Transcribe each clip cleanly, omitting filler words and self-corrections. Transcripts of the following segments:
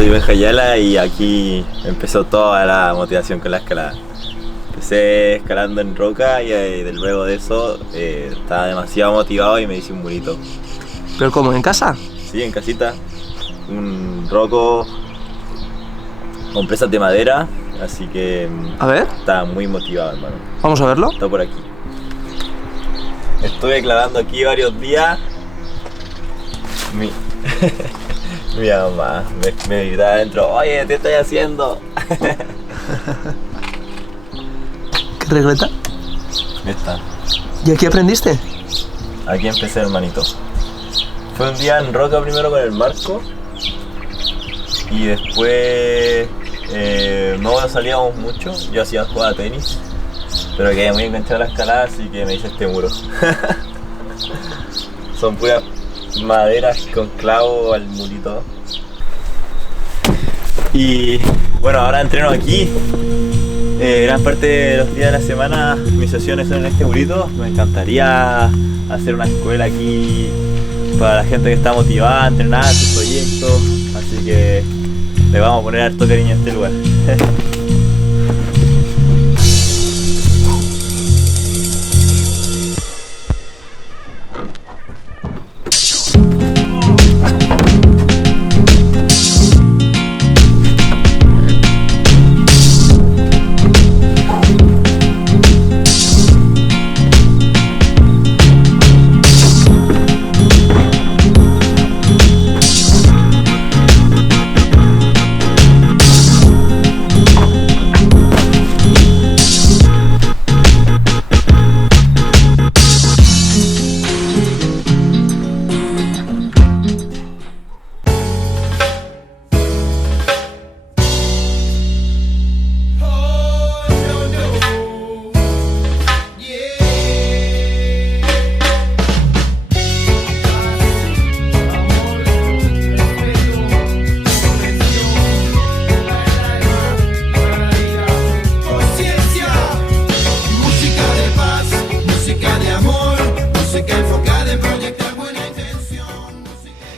soy Benja Ayala y aquí empezó toda la motivación con la escalada. Empecé escalando en roca y luego de eso estaba demasiado motivado y me hice un murito. ¿Pero cómo, en casa? Sí, en casita, un roco con presas de madera, así que A ver, estaba muy motivado, hermano. vamos a verlo. Está por aquí. Estuve clavando aquí varios días. Mi mamá me gritaba adentro, oye, ¿qué estoy haciendo? ¿Qué regleta? Esta. ¿Y aquí aprendiste? Aquí empecé, hermanito. Fue un día en roca primero con el Marco y después no salíamos mucho. Yo hacía jugar a tenis, pero quedé muy enganchado a la escalada, así que me hice este muro. Son puras maderas con clavo al murito. Y bueno, ahora entreno aquí. Gran parte de los días de la semana mis sesiones son en este murito. Me encantaría hacer una escuela aquí para la gente que está motivada a entrenar sus proyectos. Así que le vamos a poner harto cariño a este lugar.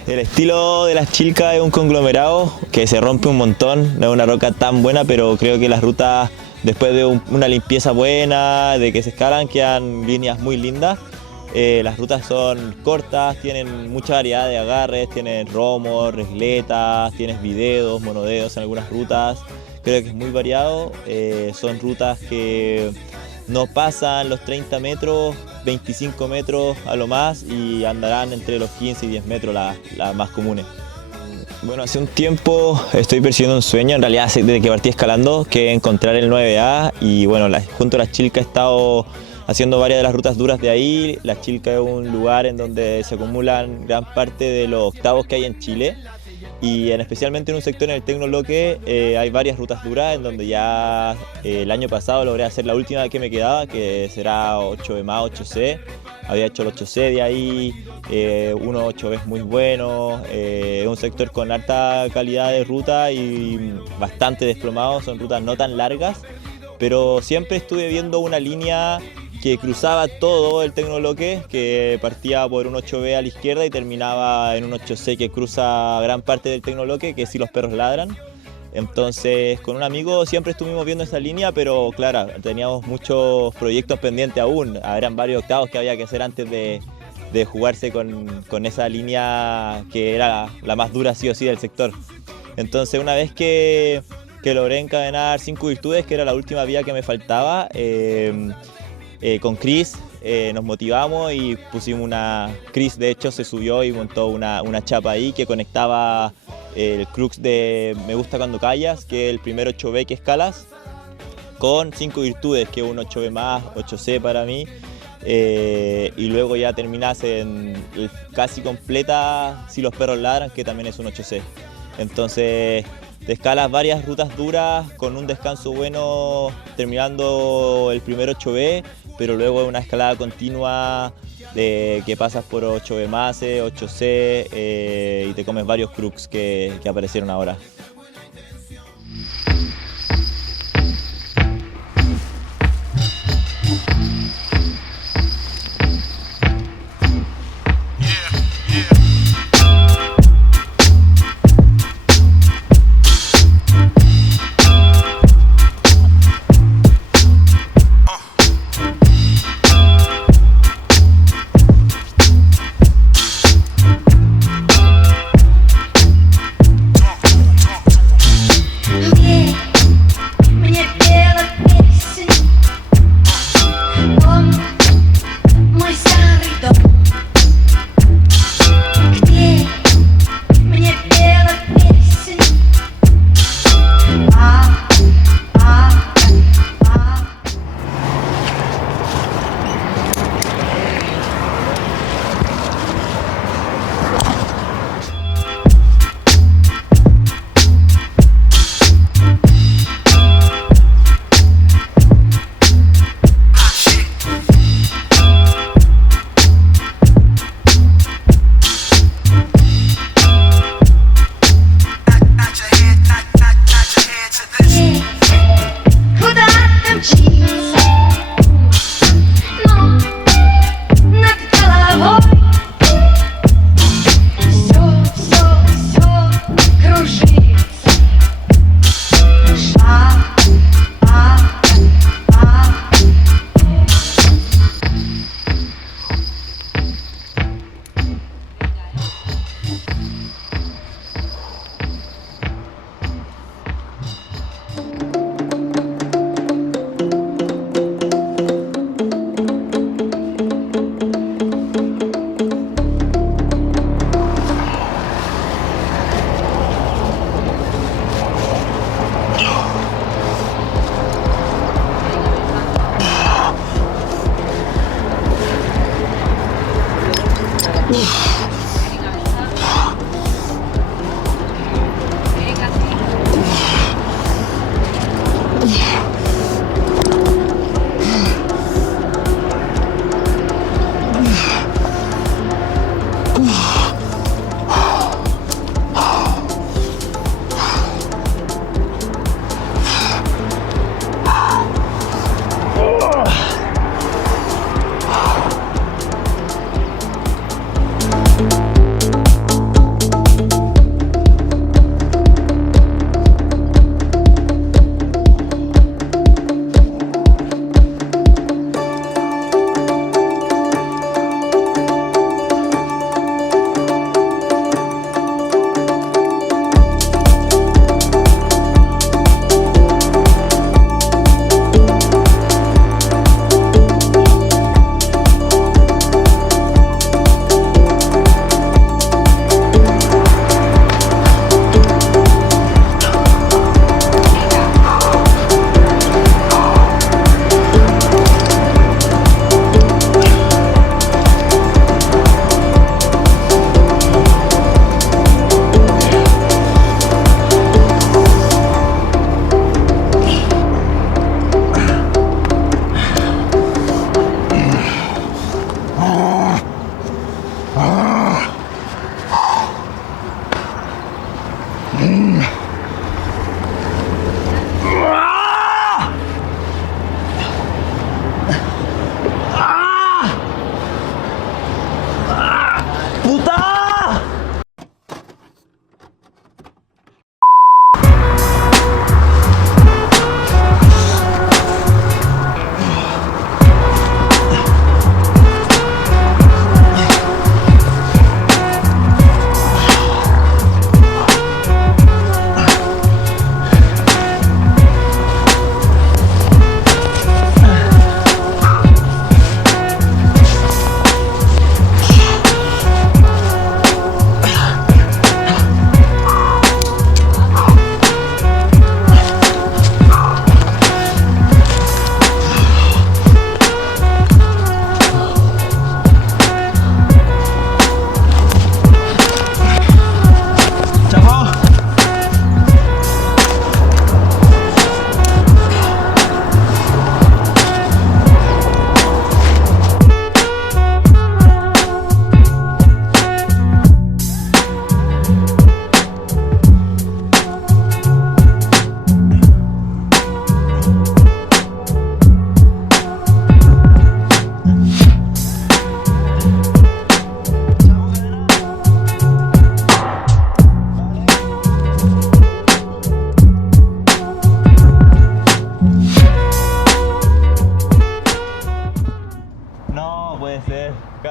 El estilo de las Chilcas es un conglomerado que se rompe un montón, no es una roca tan buena, pero creo que las rutas, después de una limpieza buena, de que se escalan, quedan líneas muy lindas. Las rutas son cortas, tienen mucha variedad de agarres, tienen romos, regletas, tienes videos, monodedos en algunas rutas. Creo que es muy variado, son rutas que no pasan los 30 metros, 25 metros a lo más y andarán entre los 15 y 10 metros las más comunes. Bueno, hace un tiempo estoy persiguiendo un sueño, en realidad desde que partí escalando, que es encontrar el 9A y bueno, junto a las Chilcas he estado haciendo varias de las rutas duras de ahí. Las Chilcas es un lugar en donde se acumulan gran parte de los octavos que hay en Chile. Y especialmente en un sector en el Tecnoloque hay varias rutas duras en donde ya el año pasado logré hacer la última que me quedaba, que será 8B más 8C. Había hecho el 8C de ahí, unos 8Bs muy buenos, un sector con alta calidad de ruta y bastante desplomado, son rutas no tan largas, pero siempre estuve viendo una línea que cruzaba todo el Tecnoloque, que partía por un 8B a la izquierda y terminaba en un 8C que cruza gran parte del Tecnoloque, que es Si los perros ladran. Entonces con un amigo siempre estuvimos viendo esa línea, pero claro, teníamos muchos proyectos pendientes aún. Eran varios octavos que había que hacer antes de jugarse con esa línea que era la más dura sí o sí del sector. Entonces una vez que logré encadenar 5 virtudes, que era la última vía que me faltaba, con Chris nos motivamos y pusimos Chris de hecho se subió y montó una chapa ahí que conectaba el crux de Me Gusta Cuando Callas, que es el primer 8B que escalas, con 5 virtudes, que es un 8B más, 8C para mí, y luego ya terminás en casi completa Si los perros ladran, que también es un 8C. Entonces te escalas varias rutas duras con un descanso bueno terminando el primer 8B, pero luego una escalada continua que pasas por 8B más, 8C y te comes varios crux que aparecieron ahora.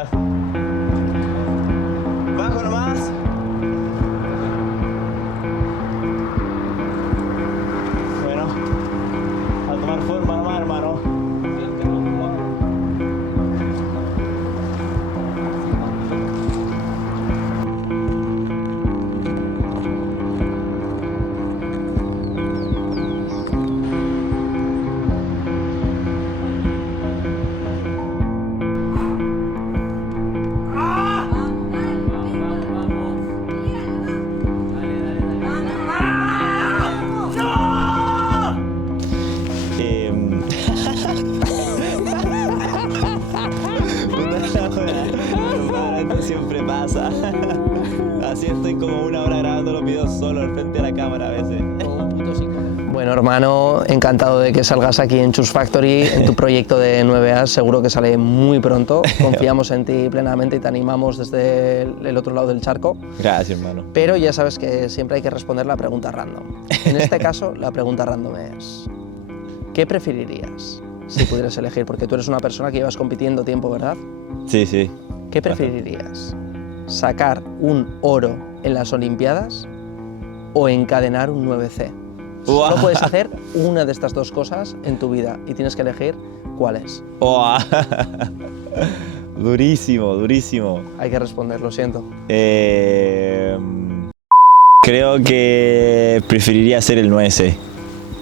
Gracias. Bajo nomás. Bueno, a tomar forma nomás, hermano. Esto siempre pasa. Así estoy como una hora grabando los videos solo al frente de la cámara a veces. Bueno, hermano, encantado de que salgas aquí en Chus Factory, en tu proyecto de 9A, seguro que sale muy pronto. Confiamos en ti plenamente y te animamos desde el otro lado del charco. Gracias, hermano. Pero ya sabes que siempre hay que responder la pregunta random. En este caso, la pregunta random es: ¿qué preferirías si pudieras elegir? Porque tú eres una persona que llevas compitiendo tiempo, ¿verdad? Sí, sí. ¿Qué preferirías? ¿Sacar un oro en las Olimpiadas o encadenar un 9C? Solo puedes hacer una de estas dos cosas en tu vida y tienes que elegir cuál es. Durísimo, durísimo. Hay que responder, lo siento. Creo que preferiría hacer el 9C.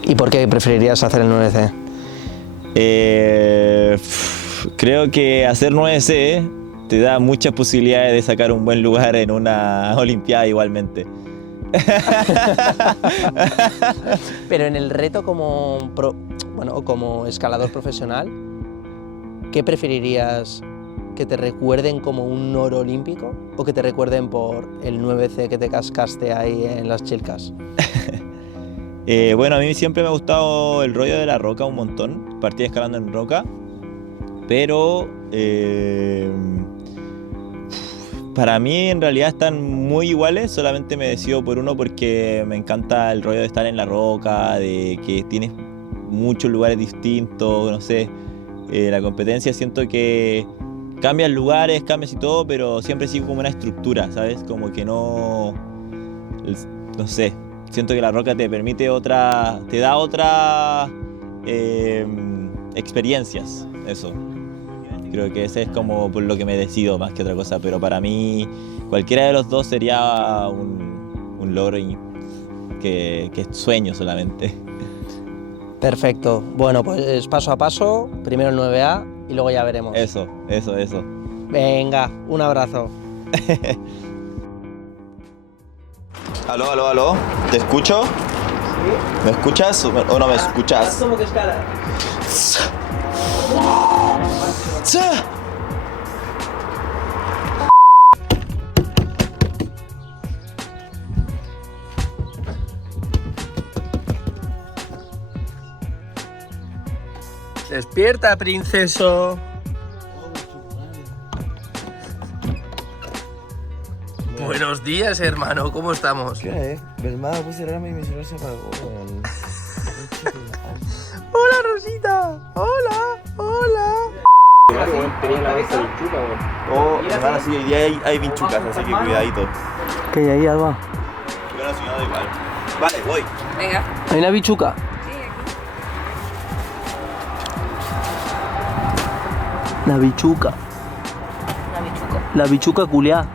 ¿Y por qué preferirías hacer el 9C? Creo que hacer 9C te da muchas posibilidades de sacar un buen lugar en una Olimpiada igualmente. Pero en el reto como escalador profesional, ¿qué preferirías? ¿Que te recuerden como un oro olímpico o que te recuerden por el 9C que te cascaste ahí en las Chilcas? Bueno, a mí siempre me ha gustado el rollo de la roca un montón. Partí escalando en roca, pero para mí en realidad están muy iguales, solamente me decido por uno porque me encanta el rollo de estar en la roca, de que tienes muchos lugares distintos, no sé. La competencia siento que cambias lugares, cambias y todo, pero siempre sigo como una estructura, ¿sabes? Como que no sé, siento que la roca te permite te da otras experiencias, eso. Creo que ese es como por lo que me decido más que otra cosa, pero para mí cualquiera de los dos sería un logro que es sueño solamente. Perfecto. Bueno, pues paso a paso, primero el 9A y luego ya veremos. Eso. Venga, un abrazo. Aló, ¿te escucho? ¿Sí? ¿Me escuchas o no me escuchas? ¿Cómo que escala? Despierta, princeso. Buenos días, hermano, ¿cómo estamos? ¿Qué hora es? Hermano, puse el alarma y mi celular se apagó. Hola, Rosita. Hola. Oh, hermana, sí, hoy día hay vinchucas, así que cuidadito. ¿Qué hay ahí, Alba? Yo la ciudad igual. Vale, voy. Venga. Hay una bichuca. Sí, aquí. La bichuca. Una bichuco. La bichuca culiá.